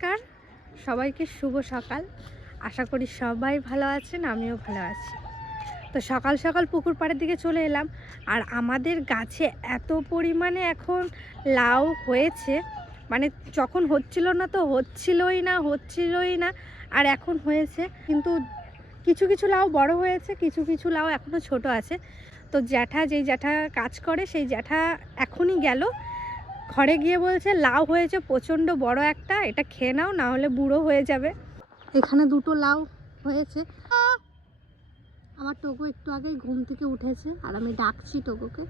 নমস্কার, সবাইকে শুভ সকাল। আশা করি সবাই ভালো আছেন, আমিও ভালো আছি। তো সকাল সকাল পুকুর পাড়ের দিকে চলে এলাম। আর আমাদের গাছে এত পরিমাণে এখন লাউ হয়েছে, মানে যখন হচ্ছিল না তো হচ্ছিলই না, আর এখন হয়েছে। কিন্তু কিছু কিছু লাউ বড় হয়েছে, কিছু কিছু লাউ এখনও ছোট আছে। তো যেই জ্যাঠা কাজ করে সেই জ্যাঠা এখনই গেল ঘরে গিয়ে বলছে লাউ হয়েছে প্রচণ্ড বড় একটা, এটা খেয়ে নাও, না হলে বুড়ো হয়ে যাবে। এখানে দুটো লাউ হয়েছে। আমার টোকো একটু আগেই ঘুম থেকে উঠেছে আর আমি ডাকছি টোকোকে,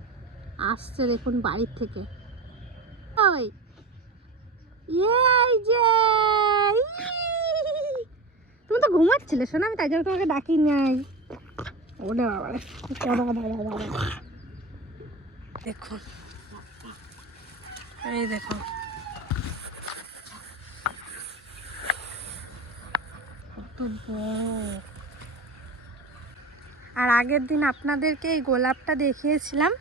আসছে দেখুন বাড়ির থেকে। ওই এই যে তুমি তো ঘুমাচ্ছিলে শোনা, আমি তাই জন্য তোমাকে ডাকি নাই। ওরে বাবা, দেখুন এই দেখুন কত বড়। আর আগের দিন আপনাদেরকে এই গোলাপটা দেখিয়েছিলাম,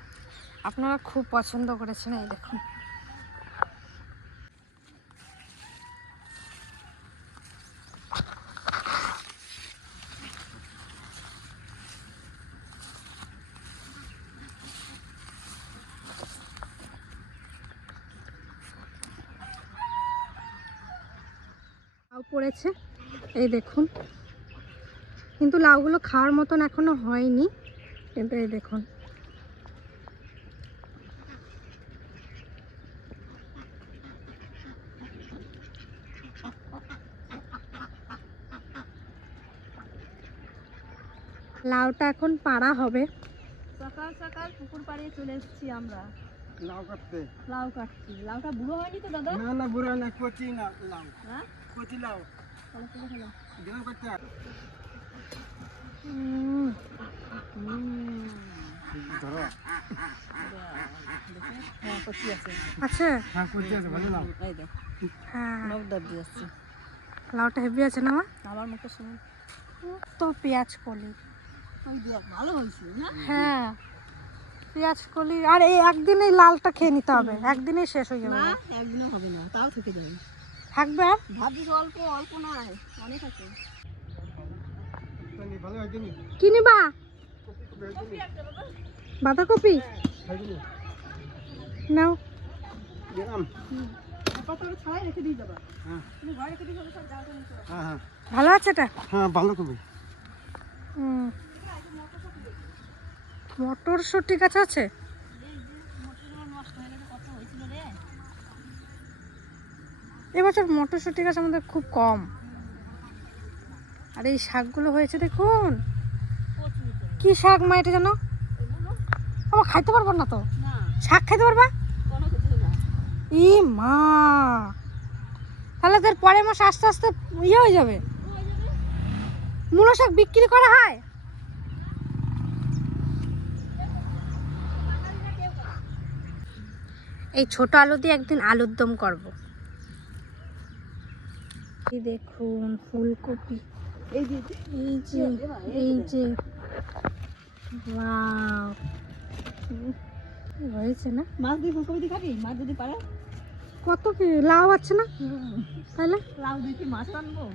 আপনারা খুব পছন্দ করেছেন। এই দেখুন লাউ পড়েছে, এই দেখুন। কিন্তু লাউগুলো খাওয়ার মতন এখনো হয়নি, কিন্তু এই দেখুন লাউটা এখন পাড়া হবে। সকাল সকাল পুকুর পাড়িয়ে চলে এসেছি আমরা লাউ কাটতে। লাউ কাটছি। লাউটা বুড়ো হয়নি তো দাদা? না না, বুড়ো না, কচি না লাউ। হ্যাঁ, কচি লাউ তাহলে তুলে ফেলো। দেও করতে। ধরো। হ্যাঁ, কচি আছে। আচ্ছা, হ্যাঁ কচি আছে, ভালো লাউ। এই দেখ, হ্যাঁ নখ দাঁত দিয়ে আসছে। লাউটা হেভি আছে না মা? আমার মুখে শুনুন তো পেঁয়াজ কলি, ওই দেখ ভালো হয়েছে না? হ্যাঁ পেঁয়াজ কলি। আর এই একদিন এই লালটা খেয়ে নিতে হবে, একদিনেই শেষ হয়ে যাবে। না, একদিনও হবে না, তাও থেকে যাবে। থাকবে আর ভাবিস অল্প অল্প নয়, অনেক আছে। ভালো হয়নি? কি নিবা? বাঁধাকপি হয়নি? নাও। দিলাম। পাতাটা ছাড়াই রেখে দিয়ে যাবা। হ্যাঁ তুমি ঘরে রেখে দিয়ে সব যাও তুমি। হ্যাঁ হ্যাঁ ভালো আছে এটা? হ্যাঁ, ভালো কবি। মটরশুঁটি গাছ আছে? এবছর মটরশুঁটি গাছ আমাদের খুব কম। আর এই শাকগুলো হয়েছে দেখুন, কি শাক মা এটা জানো? আমার খাইতে পারবো না তো। না, শাক খাইতে পারবা? কোনো কিছু না। ই মা, তাহলে তোর পরের মাসে আস্তে আস্তে ইয়ে হয়ে যাবে। মূলো শাক বিক্রি করা হয়? এই ছোট আলু দিয়ে একদিন আলুর দম করবো। এই দেখুন ফুলকপি, এই যে এই যে এই যে ওয়াও, হয়েছে না? মাছ দিয়ে ফুলকপি দিয়ে খাবি? মাছ যদি পারে। কত কি লাউ আছে না? তাহলে লাউ দিয়ে কি মাছ আনবো?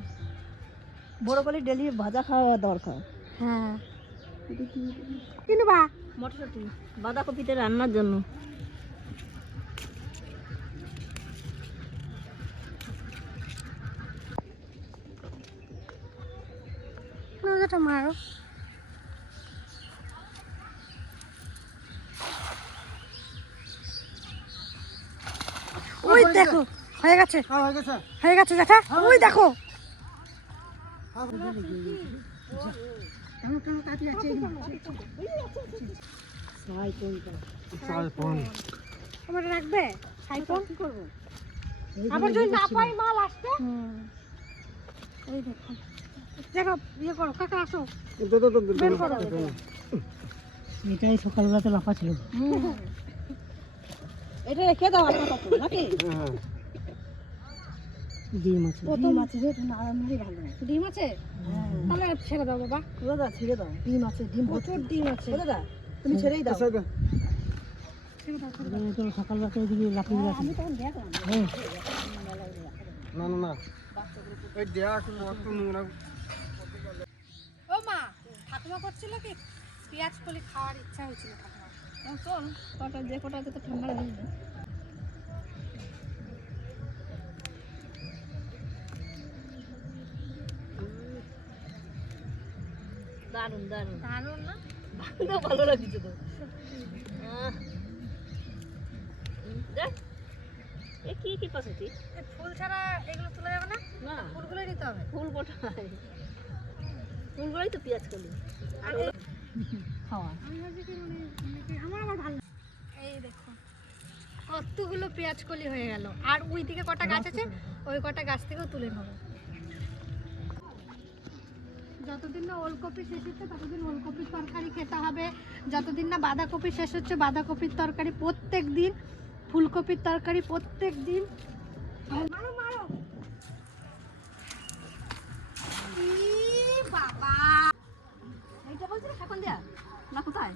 বড় করে ডেলি ভাজা খাওয়া দরকার। হ্যাঁ কিনবা? মটরশুঁটি বাঁধাকপিতে রান্নার জন্য। যেটা মারো। ওই দেখো হয়ে গেছে, হ্যাঁ হয়ে গেছে। হয়ে গেছে জ্যাঠা, ওই দেখো। আমার রাখবে সাইফোন কি করবো? আবার যদি না পাই মাল আসতে। এই দেখো, দেখো ইয়ে করো, কাকা আসো বের করো। এটাই সকালবেলাতে লাফা ছিল। এটা রেখে দাও আপনার কাছে নাকি? হ্যাঁ ডিম আছে, ডিম আছে রে, না আনলেই ভালো। ডিম আছে? তাহলে ছেড়ে দাও বাবা। দাদা ছেড়ে দাও, ডিম আছে, ডিম প্রচুর ডিম আছে। দাদা তুমি ছেড়েই দাও। ছেড়ে দাও। সকালবেলাতে ওইদিকে লাফিয়ে আমি তখন দেখলাম। না না না, এই দেখ কত নোংরা। ও মা, ঠাকুমা করছিল কি পেঁয়াজ কলি খাওয়ার ইচ্ছা হয়েছিল ঠাকুমা। চল কটা যে কটা আছে তো ঠান্ডা হয়ে যাবে। দারুন দারুন দারুণ না? তো ভালো লাগছে তো। দেখ এ কি কি পাশে তুই এই ফুল ছাড়া এগুলো তোলা যাবে না? না ফুলগুলোই নিতে হবে। ফুল কোথায়? ফুলগুলোই তো পেঁয়াজ কলি আর এই খাওয়া। আমি ভাবছি কি আমার আবার ভালো লাগে। এই দেখো কতগুলো পেঁয়াজ কলি হয়ে গেল। আর ওই দিকে কটা গাছ আছে, ওই কটা গাছ থেকেও তুলে নেবো। যতদিন না ওলকপি শেষ হচ্ছে ততদিন ওলকপির তরকারি খেতে হবে। যতদিন না বাঁধাকপি শেষ হচ্ছে বাঁধাকপির তরকারি প্রত্যেক দিন, ফুলকপির তরকারি প্রত্যেক দিন। মারো মারো। ই বাবা, এইটা বলছিস এখন দিয়া না কোথায়?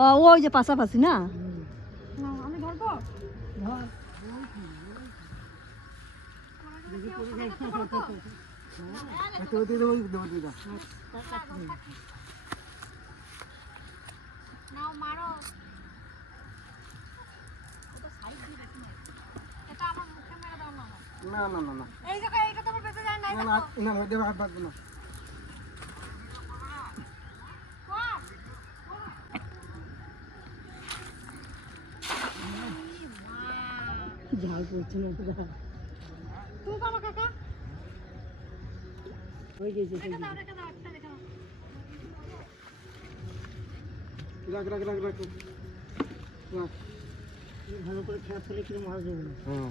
ও ওই যে পাশাপাশি না? না, আমি ধরবো। ধর এত দিয়ে দেবো দিদা। নাও মারো। এটা আমার মুখে মেরে দাও না। না না না না এই জায়গায় এইটা তোমার বেঁচে যায় না। না না না না দেবো হাত বাঁধবো না। ঝাল পড়ছে না পুরা। তুমি করো কাকা। হয়ে গেছে রেখে দাও রেখে দাও একটা রেখে দাও। রাখ রাখ রাখ রাখ রাখ। ভালো করে খেয়া ফেলে কিরম মাছ দেবো না। হুম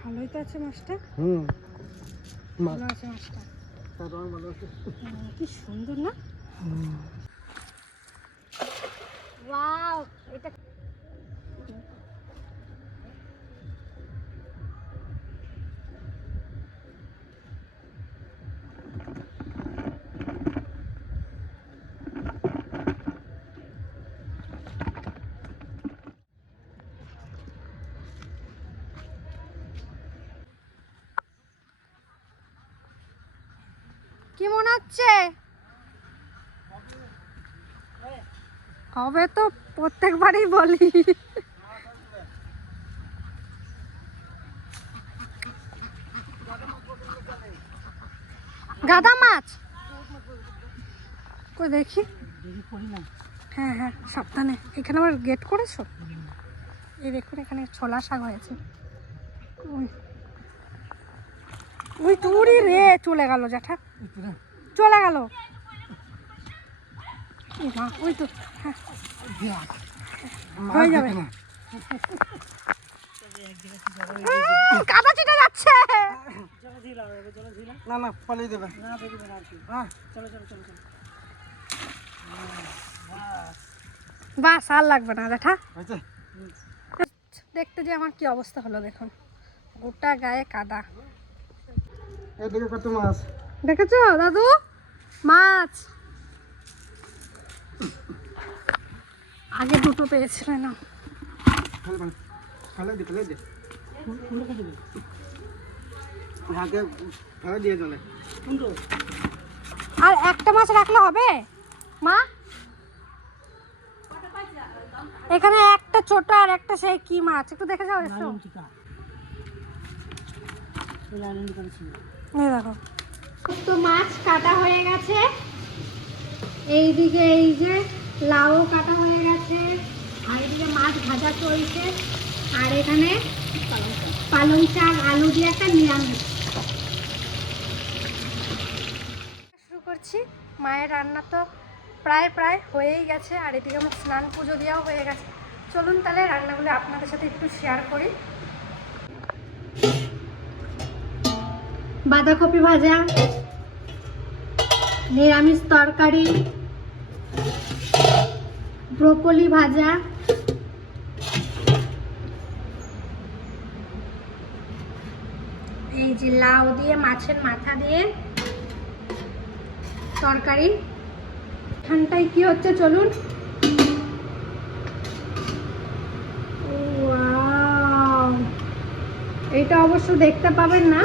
ভালোই তো আছে মাছটা। হুম ভালো আছে মাছটা। তার রং ভালো আছে। কি সুন্দর না? ওয়াও, এটা কি মনে হচ্ছে? হবে তো, প্রত্যেকবারই বলি। গাদা মাছ কই দেখি। দেরি করি না। হ্যাঁ হ্যাঁ সাবধানে। এখানে আবার গেট করেছো? এই দেখুন এখানে ছোলা শাক হয়েছে। ওই তুরি রে চলে গেল জ্যাঠা, চলে গেল। ওই তো হ্যাঁ হয়ে যাবে। কাদা চিটে যাচ্ছে। না না পালিয়ে দেবে। হ্যাঁ বাস আর লাগবে না জ্যাঠা। হয়েছে। দেখতে যে আমার কি অবস্থা হলো দেখুন, গোটা গায়ে কাদা। এদিকে কত মাছ। দেখেছো দাদু মাছ? আগে দুটো পেয়েছিল না। ফেলে ফেলে দি ফেলে দি। আগে ফেলে দিয়ে চলে। আর একটা মাছ রাখলে হবে মা? এখানে একটা ছোট আর একটা সেই কি মাছ, একটু দেখে যাও এসো। এই দেখো তো মাছ কাটা হয়ে গেছে। এইদিকে এই যে লাউ কাটা হয়ে গেছে, আর এইদিকে মাছ ভাজা চলছে, আর এখানে পালং শাক আলু দিয়ে একটা নিরামিষ। শুরু করছি। মায়ের রান্না তো প্রায় প্রায় হয়েই গেছে, আর এদিকে আমার স্নান পুজো দেওয়াও হয়ে গেছে। চলুন তাহলে রান্নাগুলো আপনাদের সাথে একটু শেয়ার করি। বাঁধাকপি ভাজা, নিরামিষ তরকারি, ব্রোকলি ভাজা, এই যে লাউ দিয়ে মাছের মাথা দিয়ে তরকারি। এখানটায় কি হচ্ছে চলুন। ও এইটা অবশ্য দেখতে পাবেন না।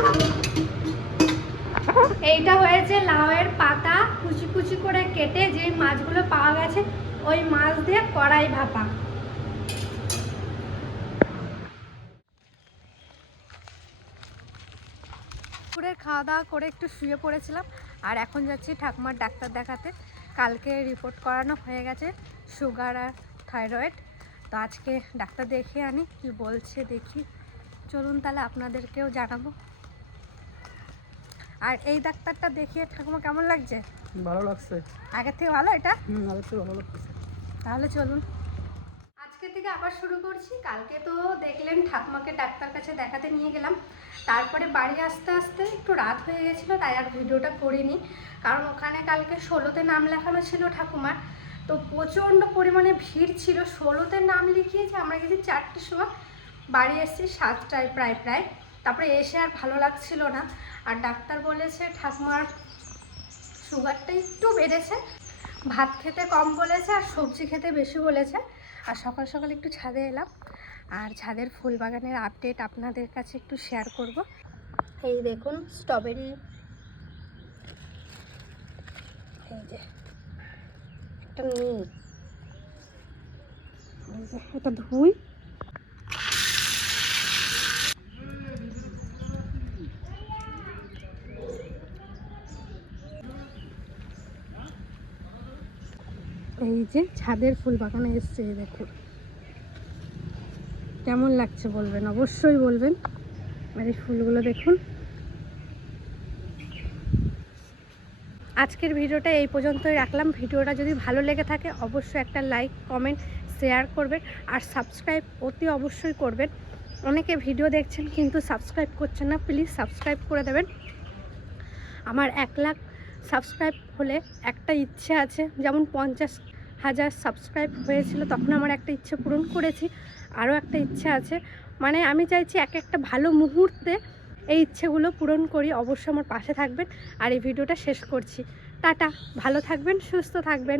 এইটা হয়েছে লাউয়ের পাতা কুচি কুচি করে কেটে, যে মাছগুলো পাওয়া গেছে ওই মাছ দিয়ে কড়াই ভাপা। দুপুরের খাওয়া দাওয়া করে একটু শুয়ে পড়েছিলাম, আর এখন যাচ্ছি ঠাকুমার ডাক্তার দেখাতে। কালকে রিপোর্ট করানো হয়ে গেছে সুগার আর থাইরয়েড। তো আজকে ডাক্তার দেখিয়ে আনি, কি বলছে দেখি। চলুন তাহলে আপনাদেরকেও জানাবো। আর এই ডাক্তারটা দেখিয়ে ঠাকুমা কেমন লাগছে? ভালো লাগছে। আগের থেকে ভালো এটা? আগের থেকে ভালো লাগছে। তাহলে চলুন আজকে থেকে আবার শুরু করছি। কালকে তো দেখলেন ঠাকুমাকে ডাক্তার কাছে দেখাতে নিয়ে গেলাম, তারপরে বাড়ি আসতে আসতে একটু রাত হয়ে গেছিলো, তাই আর ভিডিওটা করিনি। কারণ ওখানে কালকে 16তে নাম লেখানো ছিল ঠাকুমার, তো প্রচণ্ড পরিমাণে ভিড় ছিল। 16তে নাম লিখিয়েছে, আমরা গেছি 4টের সময়, বাড়ি এসেছি 7টায় প্রায়। তারপরে এসে আর ভালো লাগছিল না। আর ডাক্তার বলেছে ঠাকুমার সুগারটা একটু বেড়েছে, ভাত খেতে কম বলেছে আর সবজি খেতে বেশি বলেছে। আর সকাল সকাল একটু ছাদে এলাম, আর ছাদের ফুল বাগানের আপডেট আপনাদের কাছে একটু শেয়ার করব। এই দেখুন স্ট্রবেরি, এই যে একটা নিই, এই যে এটা ধুই। এই যে ছাদের ফুল বাগানে এসছে, দেখুন কেমন লাগছে বলবেন, অবশ্যই বলবেন। আর এই ফুলগুলো দেখুন। আজকের ভিডিওটা এই পর্যন্তই রাখলাম। ভিডিওটা যদি ভালো লেগে থাকে অবশ্যই একটা লাইক, কমেন্ট, শেয়ার করবেন, আর সাবস্ক্রাইব অতি অবশ্যই করবেন। অনেকে ভিডিও দেখছেন কিন্তু সাবস্ক্রাইব করছেন না, প্লিজ সাবস্ক্রাইব করে দেবেন। আমার 1 লাখ সাবস্ক্রাইব হলে একটা ইচ্ছে আছে, যেমন 50,000 সাবস্ক্রাইব হয়েছিল তখন আমার একটা ইচ্ছে পূরণ করেছি, আরও একটা ইচ্ছে আছে। মানে আমি চাইছি একটা ভালো মুহূর্তে এই ইচ্ছেগুলো পূরণ করি। অবশ্যই আমার পাশে থাকবেন। আর এই ভিডিওটা শেষ করছি। টাটা, ভালো থাকবেন, সুস্থ থাকবেন।